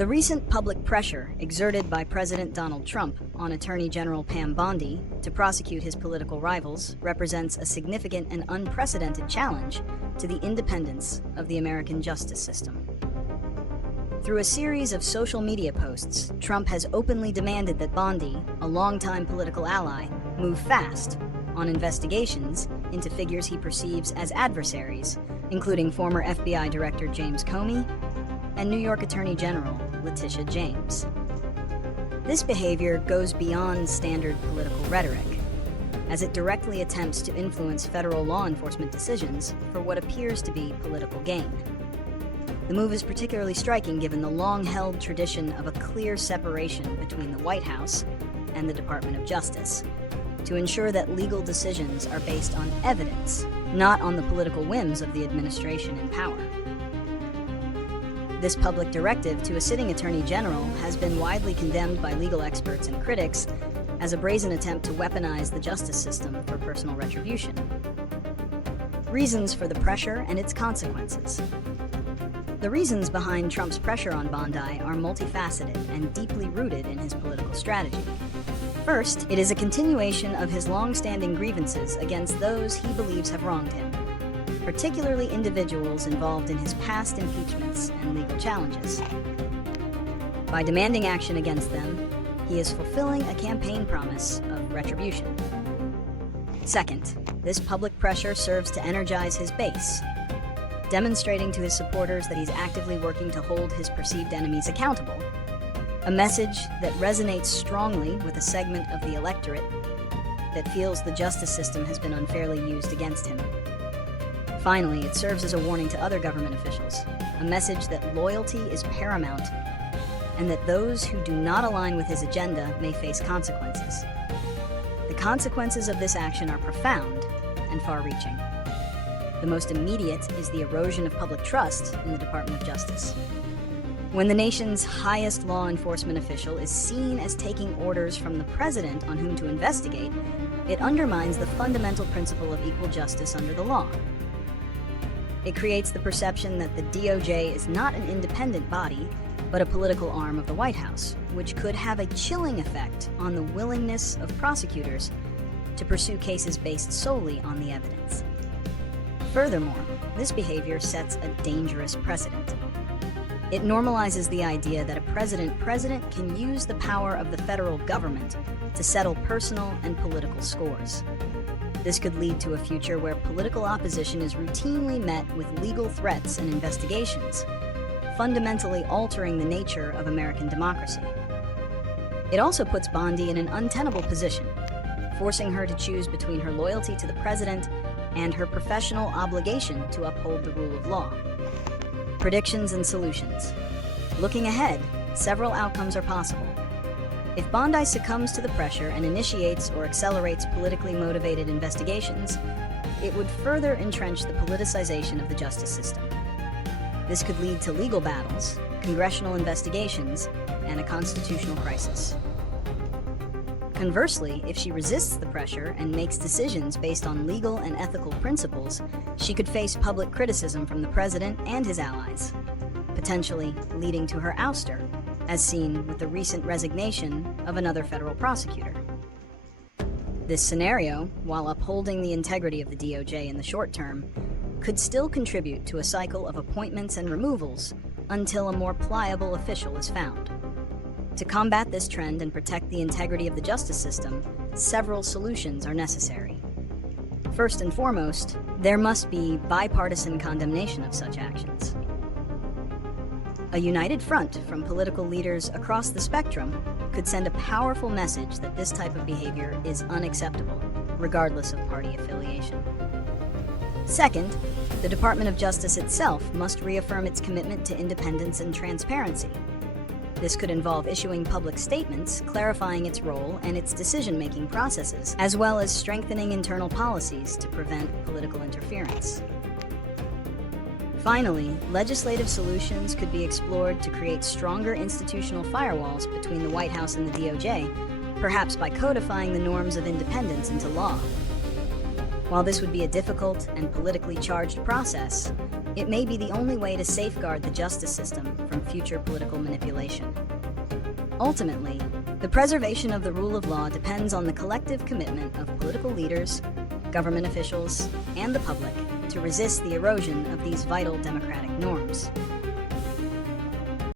The recent public pressure exerted by President Donald Trump on Attorney General Pam Bondi to prosecute his political rivals represents a significant and unprecedented challenge to the independence of the American justice system. Through a series of social media posts, Trump has openly demanded that Bondi, a longtime political ally, move fast on investigations into figures he perceives as adversaries, including former FBI Director James Comey and New York Attorney General Letitia James. This behavior goes beyond standard political rhetoric, as it directly attempts to influence federal law enforcement decisions for what appears to be political gain. The move is particularly striking given the long-held tradition of a clear separation between the White House and the Department of Justice, to ensure that legal decisions are based on evidence, not on the political whims of the administration in power. This public directive to a sitting attorney general has been widely condemned by legal experts and critics as a brazen attempt to weaponize the justice system for personal retribution. Reasons for the pressure and its consequences. The reasons behind Trump's pressure on Bondi are multifaceted and deeply rooted in his political strategy. First, it is a continuation of his long-standing grievances against those he believes have wronged him, particularly individuals involved in his past impeachments and legal challenges. By demanding action against them, he is fulfilling a campaign promise of retribution. Second, this public pressure serves to energize his base, demonstrating to his supporters that he's actively working to hold his perceived enemies accountable, a message that resonates strongly with a segment of the electorate that feels the justice system has been unfairly used against him. Finally, it serves as a warning to other government officials, a message that loyalty is paramount and that those who do not align with his agenda may face consequences. The consequences of this action are profound and far-reaching. The most immediate is the erosion of public trust in the Department of Justice. When the nation's highest law enforcement official is seen as taking orders from the president on whom to investigate, it undermines the fundamental principle of equal justice under the law. It creates the perception that the DOJ is not an independent body, but a political arm of the White House, which could have a chilling effect on the willingness of prosecutors to pursue cases based solely on the evidence. Furthermore, this behavior sets a dangerous precedent. It normalizes the idea that a president can use the power of the federal government to settle personal and political scores. This could lead to a future where political opposition is routinely met with legal threats and investigations, fundamentally altering the nature of American democracy. It also puts Bondi in an untenable position, forcing her to choose between her loyalty to the president and her professional obligation to uphold the rule of law. Predictions and solutions. Looking ahead, several outcomes are possible. If Bondi succumbs to the pressure and initiates or accelerates politically motivated investigations, it would further entrench the politicization of the justice system. This could lead to legal battles, congressional investigations, and a constitutional crisis. Conversely, if she resists the pressure and makes decisions based on legal and ethical principles, she could face public criticism from the president and his allies, potentially leading to her ouster, as seen with the recent resignation of another federal prosecutor. This scenario, while upholding the integrity of the DOJ in the short term, could still contribute to a cycle of appointments and removals until a more pliable official is found. To combat this trend and protect the integrity of the justice system, several solutions are necessary. First and foremost, there must be bipartisan condemnation of such actions. A united front from political leaders across the spectrum could send a powerful message that this type of behavior is unacceptable, regardless of party affiliation. Second, the Department of Justice itself must reaffirm its commitment to independence and transparency. This could involve issuing public statements, clarifying its role and its decision-making processes, as well as strengthening internal policies to prevent political interference. Finally, legislative solutions could be explored to create stronger institutional firewalls between the White House and the DOJ, perhaps by codifying the norms of independence into law. While this would be a difficult and politically charged process, It may be the only way to safeguard the justice system from future political manipulation. Ultimately, the preservation of the rule of law depends on the collective commitment of political leaders, government officials, and the public to resist the erosion of these vital democratic norms.